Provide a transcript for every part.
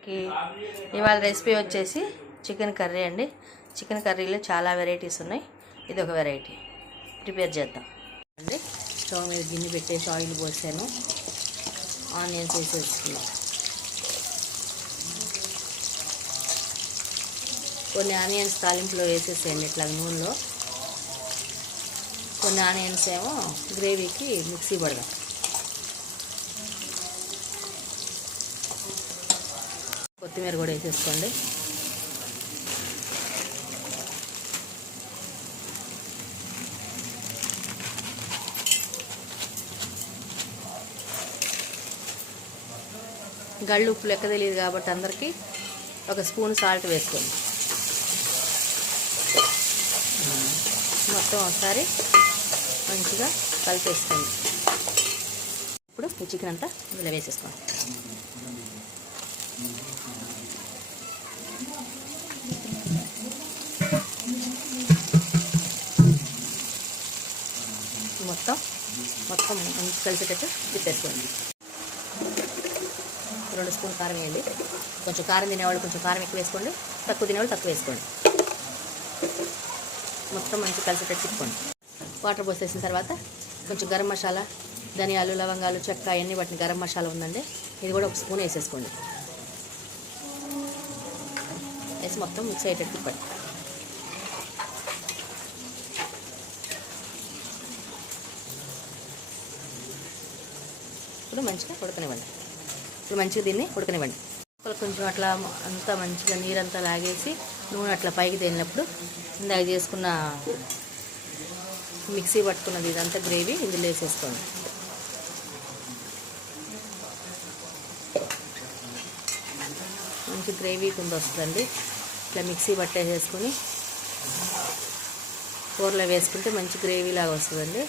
అందరికీ ఇవాళ రెసిపీ వచ్చేసి చికెన్ కర్రీ అండి. చికెన్ కర్రీలో చాలా వెరైటీస్ ఉన్నాయి. ఇది ఒక వెరైటీ ప్రిపేర్ చేద్దాం అండి. స్టవ్ మీద గిన్నె పెట్టేసి ఆయిల్ పోసాను. ఆనియన్స్ వేసేసుకున్నాం. కొన్ని ఆనియన్స్ తాలింపులో వేసేసేయండి ఇట్లా నూనెలో. కొన్ని ఆనియన్స్ ఏమో గ్రేవీకి మిక్సీ పడదాం. కొత్తిమీర కూడా వేసేసుకోండి. గళ్ళు ఉప్పు లెక్క తెలియదు కాబట్టి అందరికీ ఒక స్పూన్ సాల్ట్ వేసుకోండి. మొత్తం ఒకసారి మంచిగా కలిపేసుకోండి. ఇప్పుడు ఈ చికెన్ అంతా ఇందులో వేసేసుకోండి. మొత్తం మంచి కలిసేటట్టు తిప్పేసుకోండి. 2 స్పూన్ కారం వేయండి. కొంచెం కారం తినేవాళ్ళు కొంచెం కారం ఎక్కువ వేసుకోండి, తక్కువ తినేవాళ్ళు తక్కువ వేసుకోండి. మొత్తం మంచి కలిసేటట్టు తిప్పుకోండి. వాటర్ పోసేసిన తర్వాత కొంచెం గరం మసాలా, ధనియాలు, లవంగాలు, చెక్క అన్నీ వాటిని గరం మసాలా ఉందండి, ఇది కూడా 1 స్పూన్ వేసేసుకోండి. వేసి మొత్తం మిక్స్ అయ్యేటట్టు తిప్పండి. ఇప్పుడు మంచిగా ఉడకనివ్వండి. దీన్ని ఉడకనివ్వండి. కొంచెం అట్లా అంతా మంచిగా నీరంతా లాగేసి నూనె అట్లా పైకి తేలినప్పుడు ఇందాక చేసుకున్న మిక్సీ పట్టుకున్నది ఇదంతా గ్రేవీ ఇందులో వేసేసుకోండి. మంచి గ్రేవీ కింద వస్తుందండి. ఇట్లా మిక్సీ పట్టేసేసుకొని కూరలో వేసుకుంటే మంచి గ్రేవీ లాగా వస్తుందండి.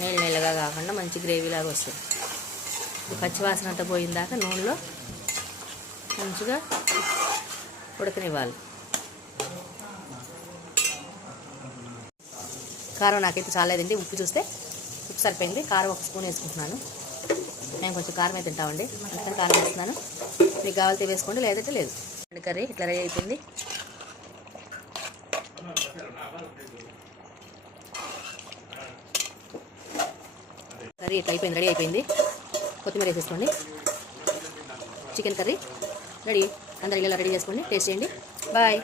నీళ్ళగా కాకుండా మంచి గ్రేవీ లాగా వస్తుంది. పచ్చివాసన అంతా పోయిందాక నూనెలో మంచిగా ఉడకనివ్వాలి. కారం నాకైతే చాలేదండి. ఉప్పు చూస్తే ఉప్పు సరిపోయింది. కారం 1 స్పూన్ వేసుకుంటున్నాను. మేము కొంచెం కారమే తింటామండి, అందుకని కారం వేస్తున్నాను. మీకు కావాలితే వేసుకోండి, లేదంటే లేదు. కర్రీ ఇట్లా రెడీ అయిపోయింది. కర్రీ ఇట్లా అయిపోయింది, రెడీ అయిపోయింది. కొత్తిమీర వేసేసుకోండి. Chicken curry ready. అందరు ఇలా రెడీ చేసుకోండి, టేస్ట్ చేయండి. బాయ్.